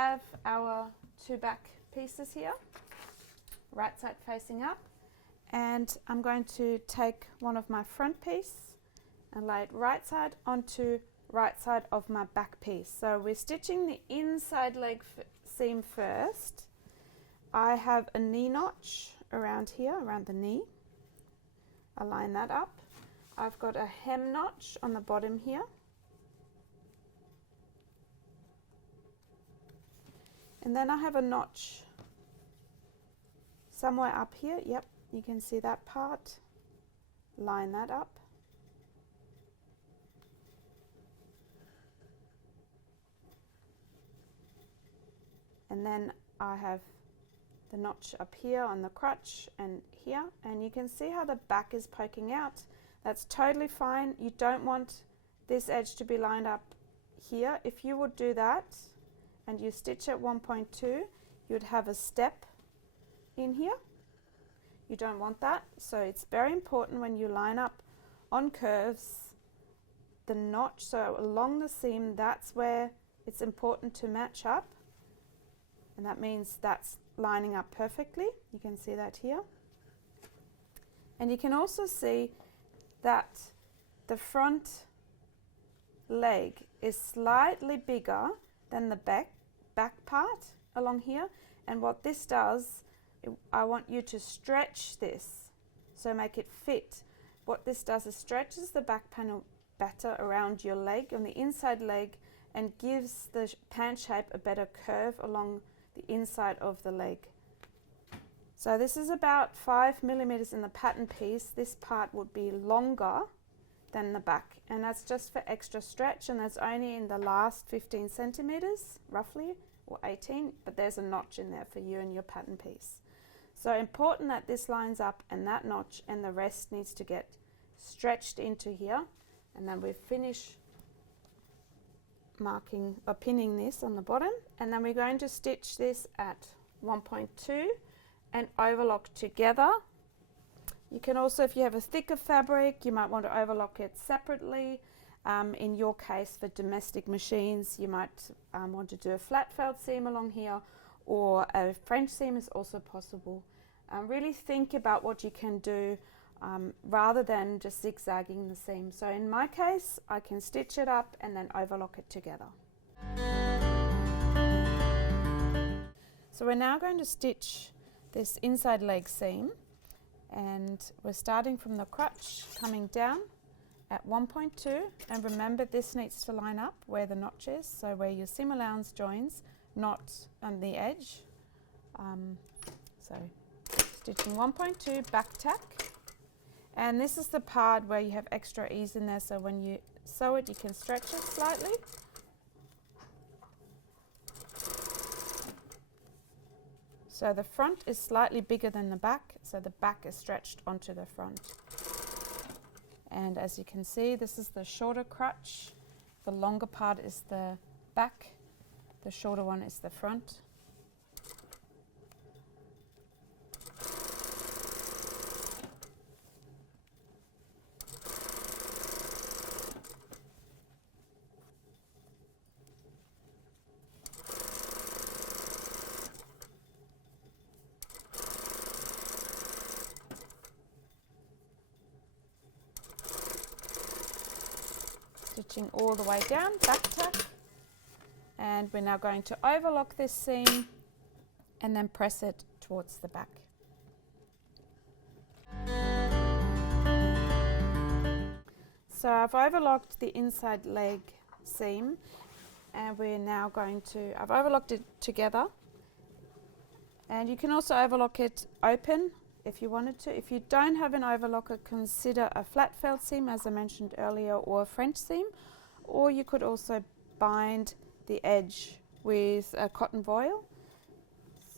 have our two back pieces here, right side facing up, and I'm going to take one of my front piece and lay it right side onto right side of my back piece. So we're stitching the inside leg seam first. I have a knee notch around here, around the knee. I line that up. I've got a hem notch on the bottom here. And then I have a notch somewhere up here. Yep, you can see that part. Line that up. And then I have the notch up here on the crutch and here, and you can see how the back is poking out. That's totally fine. You don't want this edge to be lined up here. If you would do that and you stitch at 1.2, you'd have a step in here. You don't want that, so it's very important when you line up on curves the notch, so along the seam, that's where it's important to match up, and that means that's lining up perfectly. You can see that here, and you can also see that the front leg is slightly bigger than the back part along here, and what this does, I want you to stretch this, so make it fit. What this does is stretches the back panel better around your leg, on the inside leg, and gives the pant shape a better curve along the inside of the leg. So this is about 5 millimeters in the pattern piece. This part would be longer than the back, and that's just for extra stretch, and that's only in the last 15 centimeters roughly, or 18, but there's a notch in there for you and your pattern piece. So important that this lines up and that notch, and the rest needs to get stretched into here, and then we finish marking or pinning this on the bottom, and then we're going to stitch this at 1.2 and overlock together. You can also, if you have a thicker fabric, you might want to overlock it separately. In your case, for domestic machines, you might want to do a flat felt seam along here, or a French seam is also possible. Really think about what you can do rather than just zigzagging the seam. So in my case, I can stitch it up and then overlock it together. So we're now going to stitch this inside leg seam, and we're starting from the crutch, coming down at 1.2, and remember this needs to line up where the notch is, so where your seam allowance joins, not on the edge. So stitching 1.2, back tack, and this is the part where you have extra ease in there, so when you sew it you can stretch it slightly. So the front is slightly bigger than the back, so the back is stretched onto the front. And as you can see, this is the shorter crutch. The longer part is the back, the shorter one is the front. Stitching all the way down, back tack, and we're now going to overlock this seam and then press it towards the back. So I've overlocked the inside leg seam, and we're now going to, I've overlocked it together, and you can also overlock it open if you wanted to. If you don't have an overlocker, consider a flat felt seam, as I mentioned earlier, or a French seam, or you could also bind the edge with a cotton voile.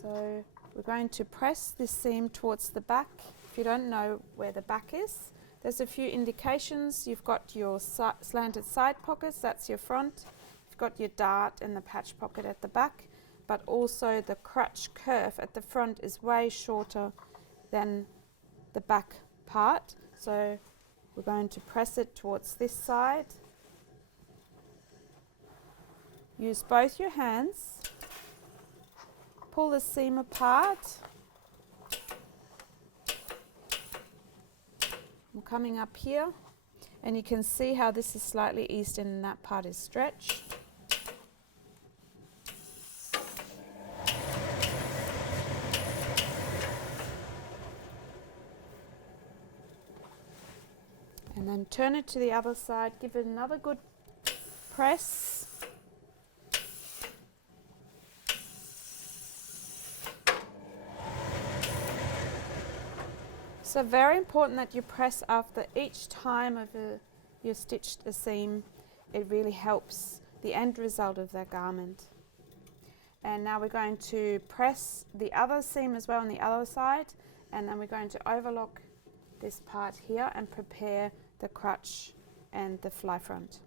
So we're going to press this seam towards the back. If you don't know where the back is, there's a few indications. You've got your slanted side pockets, that's your front. You've got your dart and the patch pocket at the back, but also the crutch curve at the front is way shorter than the back part, so we're going to press it towards this side. Use both your hands pull the seam apart. I'm coming up here, and you can see how this is slightly eased in and that part is stretched. And then turn it to the other side, give it another good press. So very important that you press after each time of you stitched a seam. It really helps the end result of that garment. And now we're going to press the other seam as well on the other side, and then we're going to overlock this part here and prepare the crutch and the fly front.